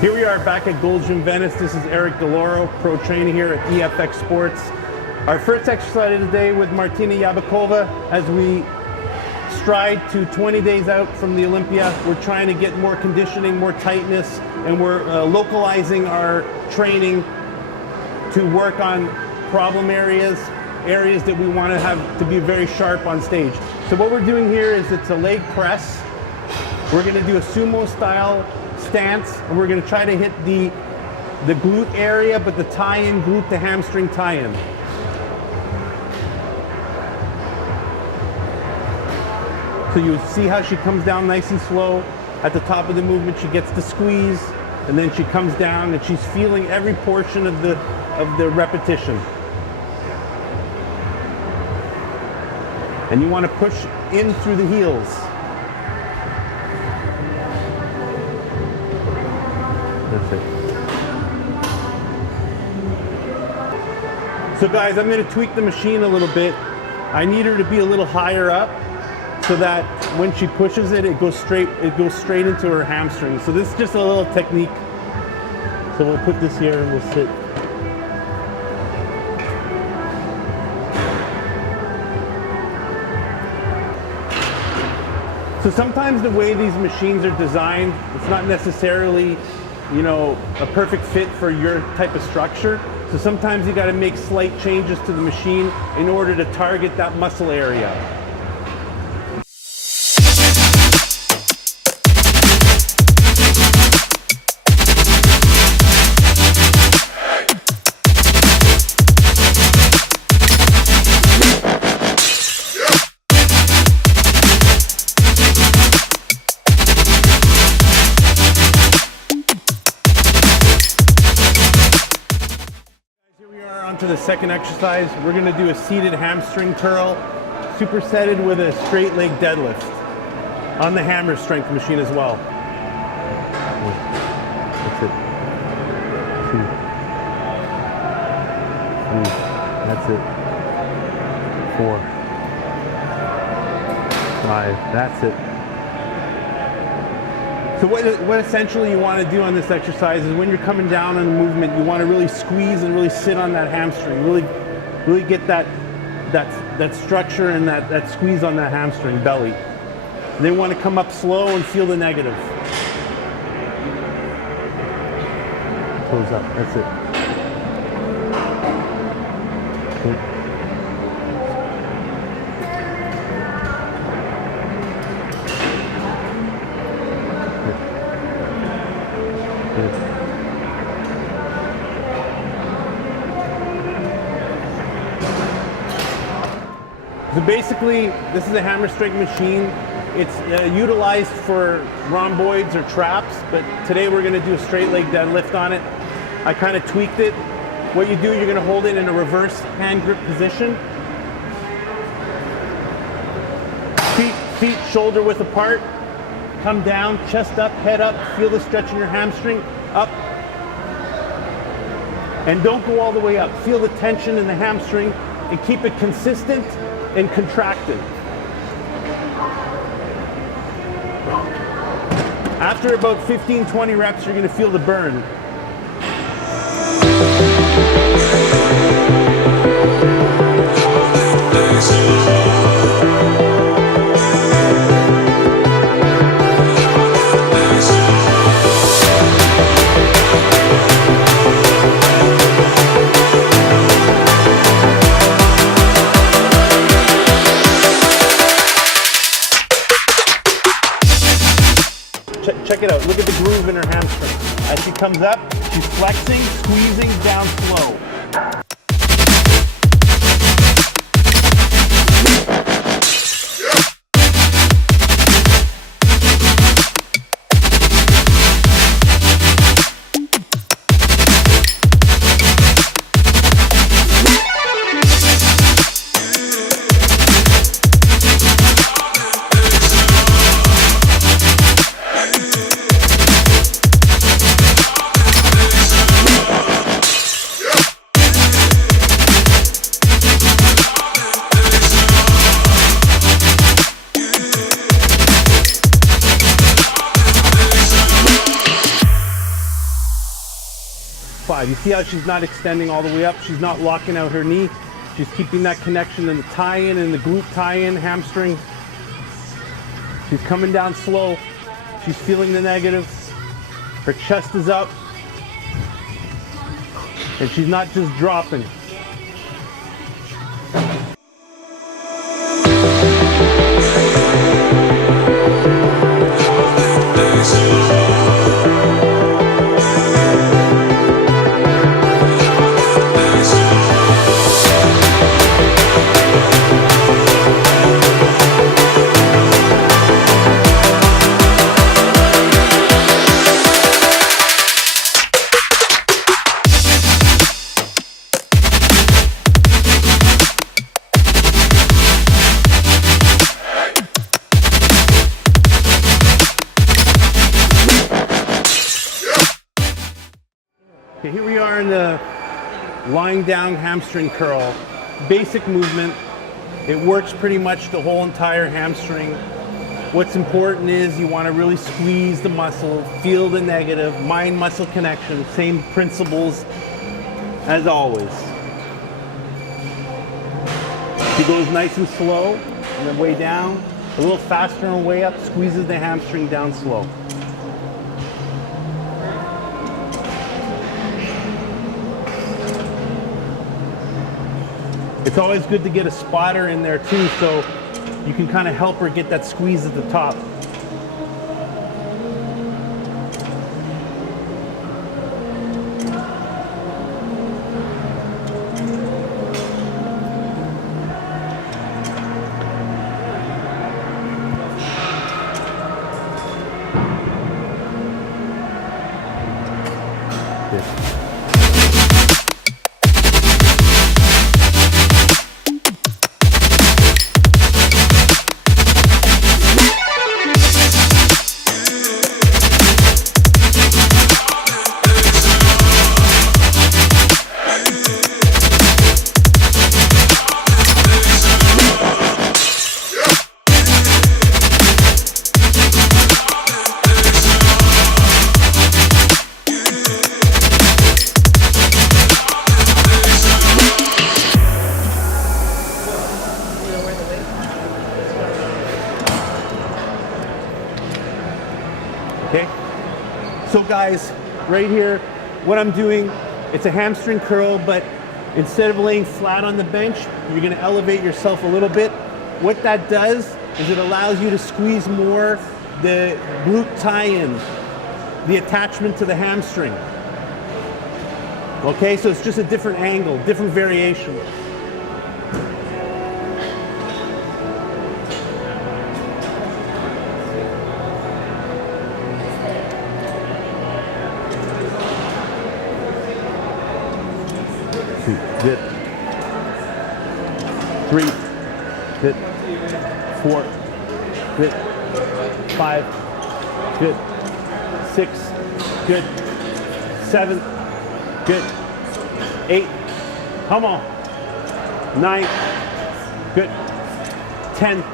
Here we are back at Gold's Gym Venice. This is Eric DeLauro, pro trainer here at EFX Sports. Our first exercise of the day with Martina Yabekova as we stride to 20 days out from the Olympia. We're trying to get more conditioning, more tightness, and we're localizing our training to work on problem areas that we want to have to be very sharp on stage. So what we're doing here is it's a leg press. We're going to do a sumo style stance, and we're going to try to hit the glute area, but the tie-in glute to hamstring tie-in. So you see how she comes down nice and slow. At the top of the movement, she gets the squeeze, and then she comes down, and she's feeling every portion of the repetition. And you want to push in through the heels. That's it. So guys, I'm going to tweak the machine a little bit. I need her to be a little higher up so that when she pushes it, it goes straight into her hamstring. So this is just a little technique. So we'll put this here and we'll sit. So sometimes the way these machines are designed, it's not necessarily, you know, a perfect fit for your type of structure. So sometimes you got to make slight changes to the machine in order to target that muscle area. To the second exercise, we're going to do a seated hamstring curl, supersetted with a straight leg deadlift on the hammer strength machine as well. That's it. 2, 3, that's it. 4, 5, that's it. So what essentially you want to do on this exercise is when you're coming down on the movement, you want to really squeeze and really sit on that hamstring, really get that structure and that squeeze on that hamstring belly. And then you want to come up slow and feel the negative. Close up, that's it. Good. So basically, this is a hammer strength machine. It's utilized for rhomboids or traps, but today we're going to do a straight leg deadlift on it. I kind of tweaked it. What you do, you're going to hold it in a reverse hand grip position. Feet shoulder width apart. Come down, chest up, head up. Feel the stretch in your hamstring. Up. And don't go all the way up. Feel the tension in the hamstring and keep it consistent and contracted. After about 15-20 reps, you're going to feel the burn. Check it out, look at the groove in her hamstring. As she comes up, she's flexing, squeezing, down slow. 5. You see how she's not extending all the way up? She's not locking out her knee. She's keeping that connection in the tie-in and the glute tie-in, hamstring. She's coming down slow. She's feeling the negative. Her chest is up. And she's not just dropping. Okay, here we are in the lying down hamstring curl. Basic movement. It works pretty much the whole entire hamstring. What's important is you want to really squeeze the muscle, feel the negative, mind-muscle connection, same principles as always. She goes nice and slow, and then way down, a little faster and way up, squeezes the hamstring down slow. It's always good to get a spotter in there too, so you can kind of help her get that squeeze at the top. Okay, so guys, right here, what I'm doing, it's a hamstring curl, but instead of laying flat on the bench, you're gonna elevate yourself a little bit. What that does is it allows you to squeeze more the glute tie-in, the attachment to the hamstring. Okay, so it's just a different angle, different variation. Good. 3, good. 4, good. 5, good. 6, good. 7, good. 8, come on. 9, good. 10,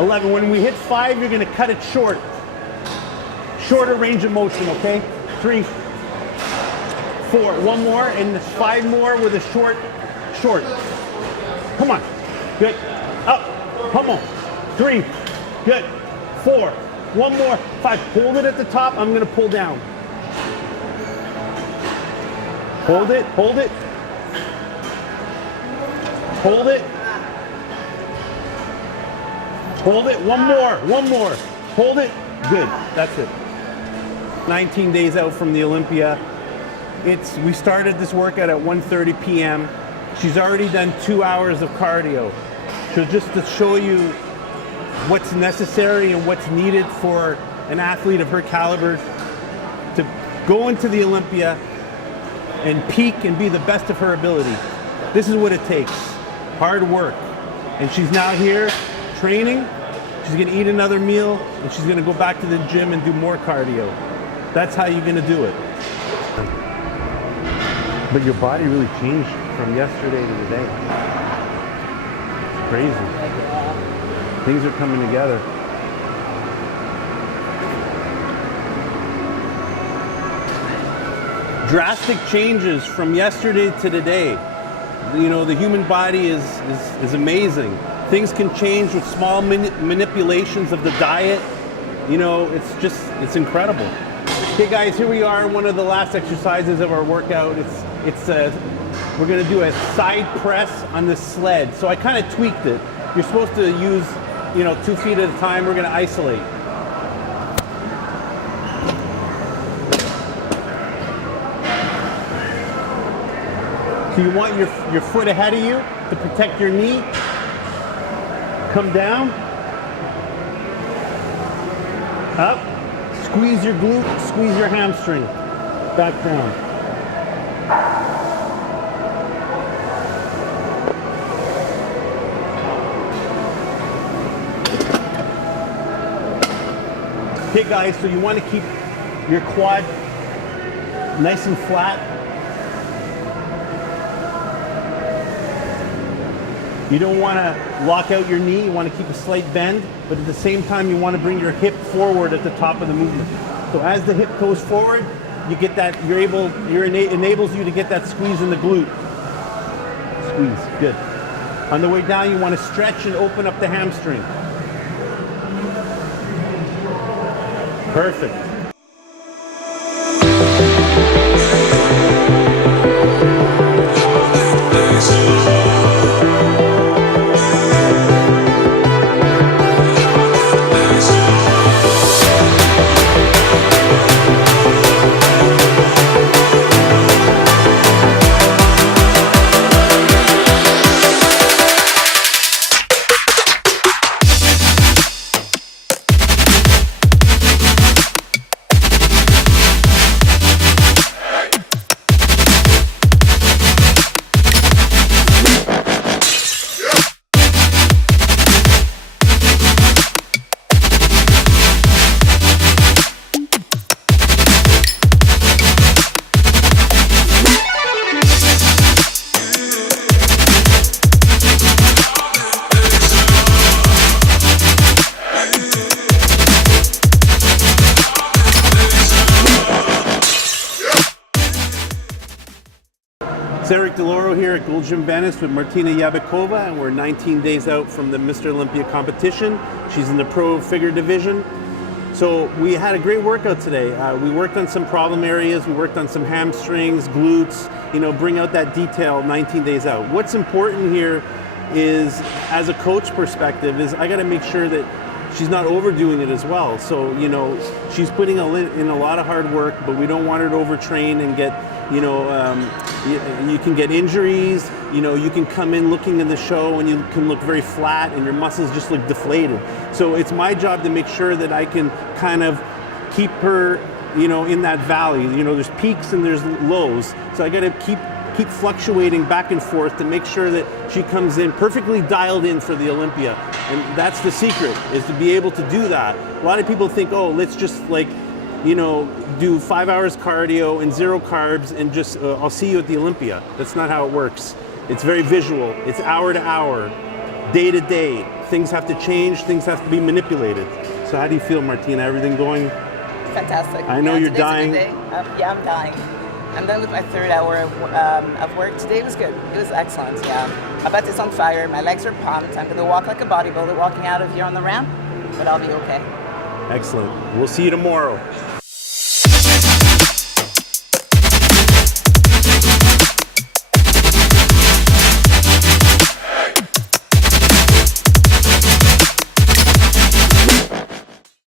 11. When we hit 5, you're gonna cut it short. Shorter range of motion, okay? 3, 4, one more, and 5 more with a short. Come on, good, up, come on, 3, good, 4, one more, 5, hold it at the top, I'm gonna pull down. Hold it, hold it, hold it, hold it, one more, hold it, good, that's it. 19 days out from the Olympia. We started this workout at 1:30 p.m. She's already done 2 hours of cardio. So just to show you what's necessary and what's needed for an athlete of her caliber to go into the Olympia and peak and be the best of her ability. This is what it takes, hard work. And she's now here training. She's gonna eat another meal and she's gonna go back to the gym and do more cardio. That's how you're gonna do it. But your body really changed from yesterday to today. It's crazy. Things are coming together. drastic changes from yesterday to today. You know, the human body is amazing. Things can change with small manipulations of the diet. You know, it's incredible. Okay guys, here we are, one of the last exercises of our workout. We're gonna do a side press on the sled. So I kind of tweaked it. You're supposed to use, you know, 2 feet at a time. We're gonna isolate. So you want your foot ahead of you to protect your knee. Come down, up, squeeze your glute, squeeze your hamstring, back down. Okay guys, so you want to keep your quad nice and flat. You don't want to lock out your knee, you want to keep a slight bend, but at the same time you want to bring your hip forward at the top of the movement. So as the hip goes forward, you get that, enables you to get that squeeze in the glute. Squeeze, good. On the way down, you want to stretch and open up the hamstring. Perfect. It's Eric DeLoro here at Gold Gym Venice with Martina Yabekova, and we're 19 days out from the Mr. Olympia competition. She's in the pro figure division. So we had a great workout today. We worked on some problem areas, we worked on some hamstrings, glutes, you know, bring out that detail 19 days out. What's important here is, as a coach perspective, is I gotta make sure that she's not overdoing it as well. So, you know, she's putting in a lot of hard work, but we don't want her to overtrain and get, you know, you can get injuries. You know, you can come in looking in the show and you can look very flat and your muscles just look deflated. So it's my job to make sure that I can kind of keep her, you know, in that valley. You know, there's peaks and there's lows. So I got to keep fluctuating back and forth to make sure that she comes in perfectly dialed in for the Olympia. And that's the secret, is to be able to do that. A lot of people think, oh, let's just, like, you know, do 5 hours cardio and 0 carbs and just, I'll see you at the Olympia. That's not how it works. It's very visual. It's hour to hour, day to day. Things have to change, things have to be manipulated. So how do you feel, Martina? Everything going? Fantastic. I know you're dying. Yeah, I'm dying. I'm done with my 3rd hour of work. Today was good. It was excellent, yeah. My butt is on fire. My legs are pumped. I'm going to walk like a bodybuilder walking out of here on the ramp, but I'll be okay. Excellent. We'll see you tomorrow.